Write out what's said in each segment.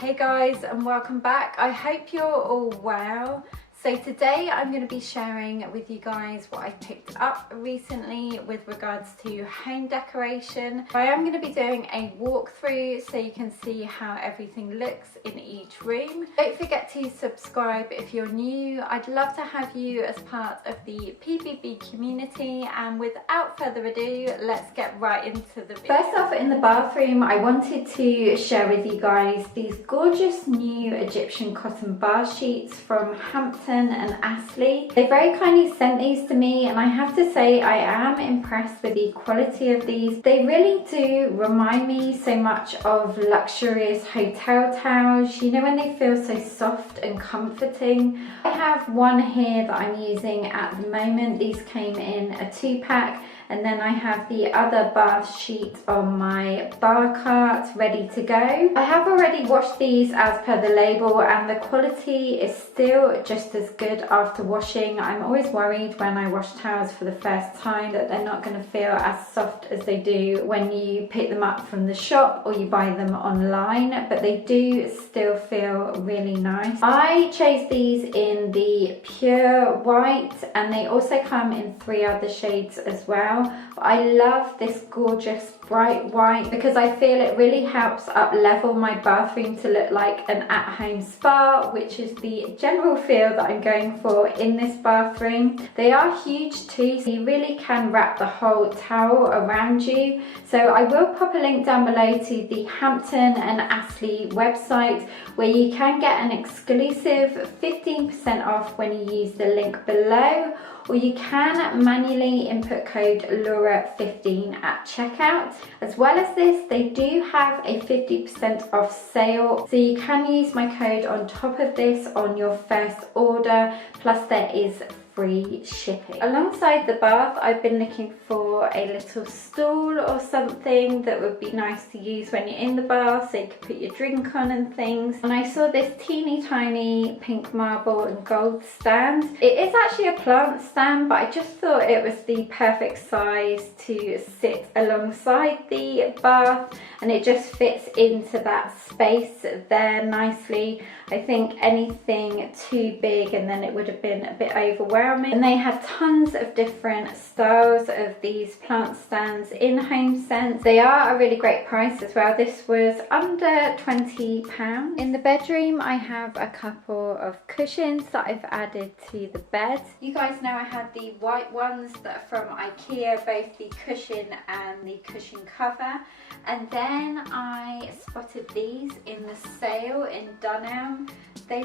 Hey guys, and welcome back. I hope you're all well. So today I'm going to be sharing with you guys what I picked up recently with regards to home decoration. I am going to be doing a walkthrough so you can see how everything looks in each room. Don't forget to subscribe if you're new. I'd love to have you as part of the PBB community, and without further ado, let's get right into the video. First off, in the bathroom, I wanted to share with you guys these gorgeous new Egyptian cotton bath sheets from Hampton and Astley. They very kindly sent these to me, and I have to say I am impressed with the quality of these. They really do remind me so much of luxurious hotel towels, you know, when they feel so soft and comforting. I have one here that I'm using at the moment. These came in a 2-pack. And then I have the other bath sheet on my bar cart ready to go. I have already washed these as per the label, and the quality is still just as good after washing. I'm always worried when I wash towels for the first time that they're not going to feel as soft as they do when you pick them up from the shop or you buy them online, but they do still feel really nice. I chose these in the pure white, and they also come in 3 other shades as well. I love this gorgeous bright white because I feel it really helps up level my bathroom to look like an at-home spa, which is the general feel that I'm going for in this bathroom. They are huge too, so you really can wrap the whole towel around you. So I will pop a link down below to the Hampton and Astley website where you can get an exclusive 15% off when you use the link below, or you can manually input code Laura15 at checkout. As well as this, they do have a 50% off sale, so you can use my code on top of this on your first order, plus there is free shipping. Alongside the bath, I've been looking for a little stool or something that would be nice to use when you're in the bath, so you could put your drink on and things. And I saw this teeny tiny pink marble and gold stand. It is actually a plant stand, but I just thought it was the perfect size to sit alongside the bath, and it just fits into that space there nicely. I think anything too big and then it would have been a bit overwhelming. And they had tons of different styles of these plant stands in HomeSense. They are a really great price as well. This was under £20. In the bedroom, I have a couple of cushions that I've added to the bed. You guys know I had the white ones that are from IKEA, both the cushion and the cushion cover. And then I spotted these in the sale in Dunelm. They're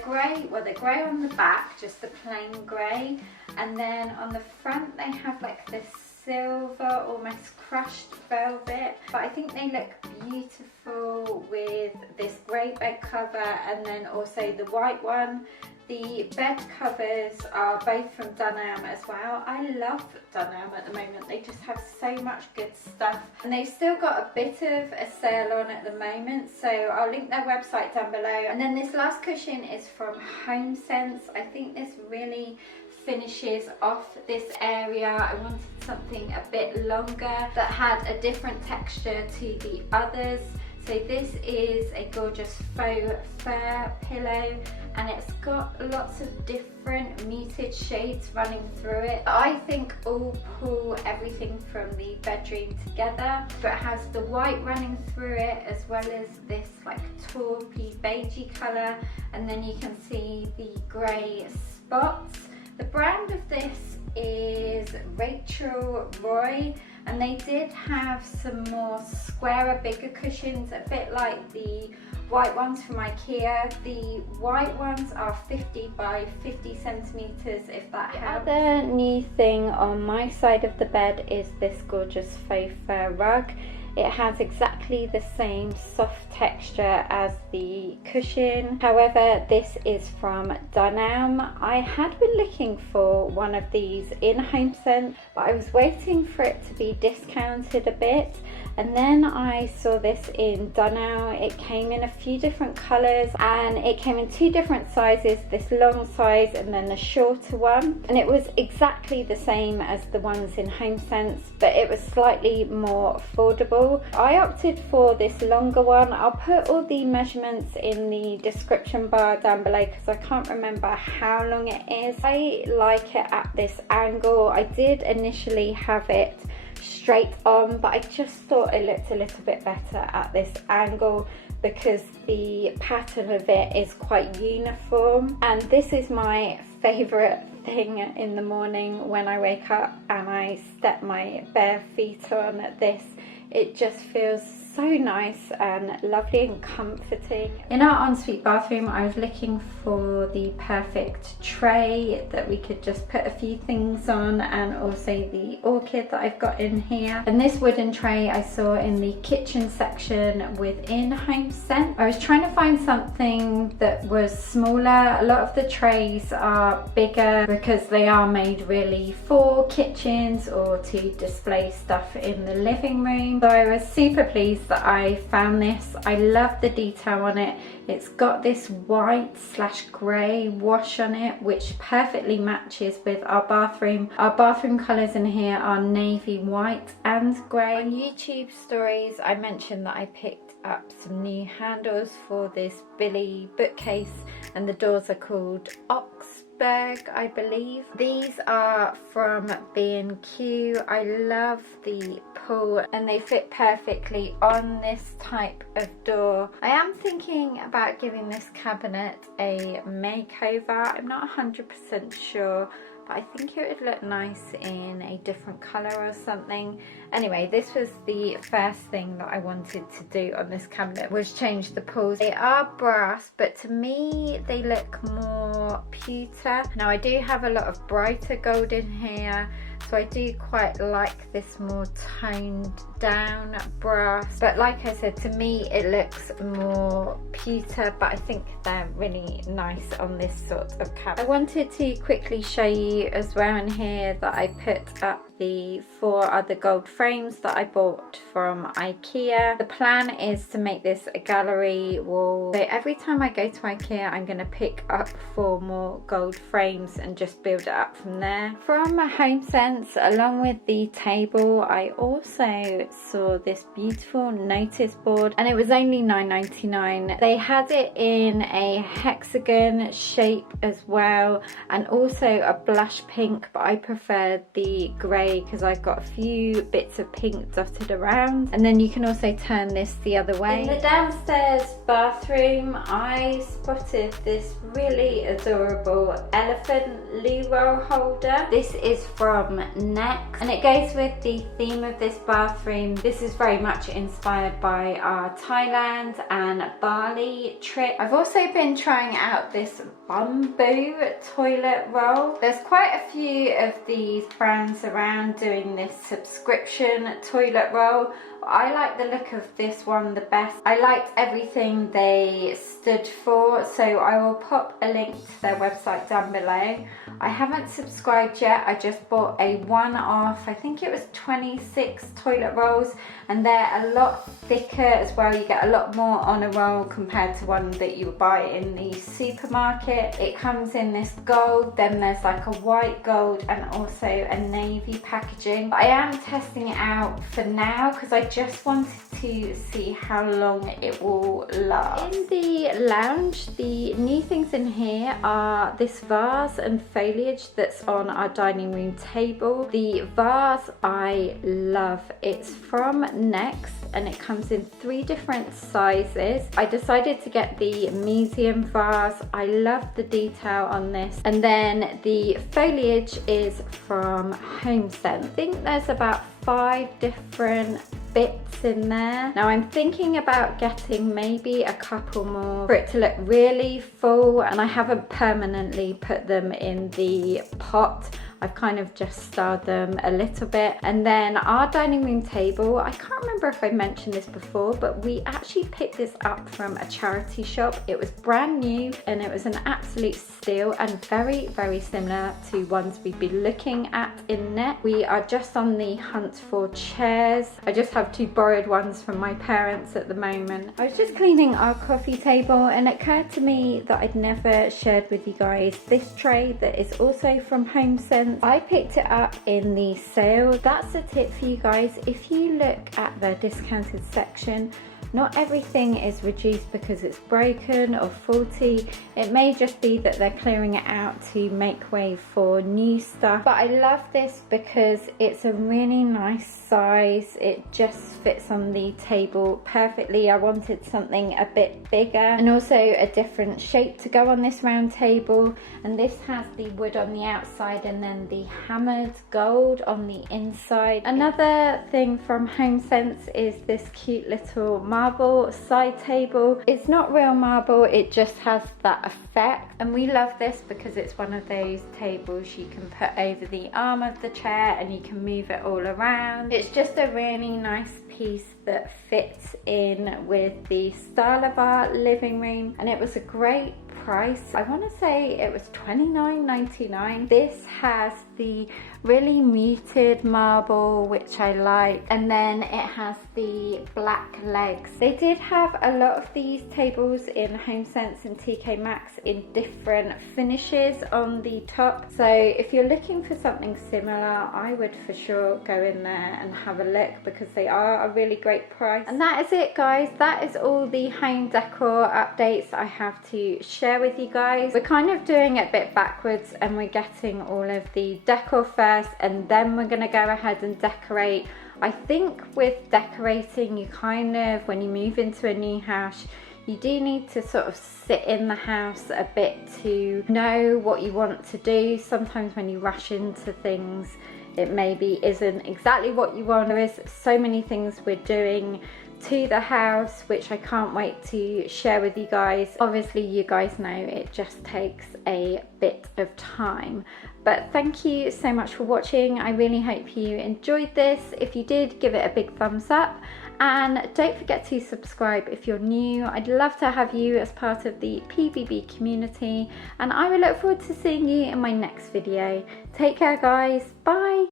grey, well they're grey on the back, just the plain grey, and then on the front they have like this silver, almost crushed velvet, but I think they look beautiful with this grey bed cover and then also the white one. The bed covers are both from Dunelm as well. I love Dunelm at the moment. They just have so much good stuff. And they've still got a bit of a sale on at the moment, so I'll link their website down below. And then this last cushion is from HomeSense. I think this really finishes off this area. I wanted something a bit longer that had a different texture to the others. So this is a gorgeous faux fur pillow, and it's got lots of different muted shades running through it. I think all pull everything from the bedroom together. So it has the white running through it as well as this like taupey beigey colour, and then you can see the grey spots. The brand of this is Rachel Roy, and they did have some more squarer, bigger cushions, a bit like the white ones from IKEA. The white ones are 50 by 50 centimetres, if that helps. The other new thing on my side of the bed is this gorgeous faux fur rug. It has exactly the same soft texture as the cushion. However, this is from Dunelm. I had been looking for one of these in HomeSense, but I was waiting for it to be discounted a bit. And then I saw this in Dunelm. It came in a few different colours and it came in 2 different sizes, this long size and then the shorter one. And it was exactly the same as the ones in HomeSense, but it was slightly more affordable. I opted for this longer one. I'll put all the measurements in the description bar down below because I can't remember how long it is. I like it at this angle. I did initially have it straight on, but I just thought it looked a little bit better at this angle because the pattern of it is quite uniform. And this is my favourite thing in the morning when I wake up and I step my bare feet on this. It just feels so nice and lovely and comforting. In our ensuite bathroom, I was looking for the perfect tray that we could just put a few things on, and also the orchid that I've got in here. And this wooden tray I saw in the kitchen section within HomeSense. I was trying to find something that was smaller. A lot of the trays are bigger because they are made really for kitchens or to display stuff in the living room. So I was super pleased that I found this. I love the detail on it. It's got this white/grey wash on it, which perfectly matches with our bathroom. Our bathroom colours in here are navy white and grey. On YouTube stories, I mentioned that I picked up some new handles for this Billy bookcase, and the doors are called Oxburgh, I believe. These are from B&Q. I love the pull and they fit perfectly on this type of door. I am thinking about giving this cabinet a makeover. I'm not 100% sure, but I think it would look nice in a different colour or something. Anyway, this was the first thing that I wanted to do on this cabinet, was change the pulls. They are brass, but to me they look more pewter. Now I do have a lot of brighter gold in here, so I do quite like this more toned down brass. But like I said, to me it looks more pewter, but I think they're really nice on this sort of cabinet. I wanted to quickly show you as well in here that I put up the 4 other gold frames that I bought from IKEA. The plan is to make this a gallery wall. So every time I go to IKEA, I'm going to pick up 4 more gold frames and just build it up from there. From HomeSense, along with the table, I also saw this beautiful notice board, and it was only $9.99. They had it in a hexagon shape as well, and also a blush pink, but I preferred the grey because I've got a few bits of pink dotted around. And then you can also turn this the other way. In the downstairs bathroom, I spotted this really adorable elephant loo roll holder. This is from Next, and it goes with the theme of this bathroom. This is very much inspired by our Thailand and Bali trip. I've also been trying out this bamboo toilet roll. There's quite a few of these brands around doing this subscription toilet roll. I like the look of this one the best. I liked everything they stood for, so I will pop a link to their website down below. I haven't subscribed yet. I just bought a one-off, I think it was 26 toilet rolls, and they're a lot thicker as well. You get a lot more on a roll compared to one that you buy in the supermarket. It comes in this gold, then there's like a white gold and also a navy packaging. But I am testing it out for now because I just wanted to see how long it will last. In the lounge, the new things in here are this vase and foliage that's on our dining room table. The vase I love. It's from Next and it comes in 3 different sizes. I decided to get the medium vase. I love the detail on this. And then the foliage is from HomeSense. I think there's about 5 different bits in there. Now I'm thinking about getting maybe a couple more for it to look really full, and I haven't permanently put them in the pot. I've kind of just styled them a little bit. And then our dining room table, I can't remember if I mentioned this before, but we actually picked this up from a charity shop. It was brand new and it was an absolute steal and very, very similar to ones we've been looking at in net. We are just on the hunt for chairs. I just have 2 borrowed ones from my parents at the moment. I was just cleaning our coffee table and it occurred to me that I'd never shared with you guys this tray that is also from HomeSense. I picked it up in the sale. That's a tip for you guys. If you look at the discounted section, not everything is reduced because it's broken or faulty. It may just be that they're clearing it out to make way for new stuff. But I love this because it's a really nice size. It just fits on the table perfectly. I wanted something a bit bigger and also a different shape to go on this round table. And this has the wood on the outside and then the hammered gold on the inside. Another thing from HomeSense is this cute little marble side table. It's not real marble, it just has that effect, and we love this because it's one of those tables you can put over the arm of the chair and you can move it all around. It's just a really nice piece that fits in with the style of our living room, and it was a great price. I want to say it was $29.99. This has the really muted marble, which I like, and then it has the black legs. They did have a lot of these tables in HomeSense and TK Maxx in different finishes on the top, so if you're looking for something similar, I would for sure go in there and have a look because they are a really great price. And that is it, guys. That is all the home decor updates I have to share with you guys. We're kind of doing it a bit backwards and we're getting all of the decor first and then we're going to go ahead and decorate. I think with decorating, you kind of, when you move into a new house, you do need to sort of sit in the house a bit to know what you want to do. Sometimes when you rush into things, it maybe isn't exactly what you want. There is so many things we're doing to the house which I can't wait to share with you guys. Obviously you guys know it just takes a bit of time, but thank you so much for watching. I really hope you enjoyed this. If you did, give it a big thumbs up and don't forget to subscribe if you're new. I'd love to have you as part of the PBB community and I will look forward to seeing you in my next video. Take care, guys. Bye.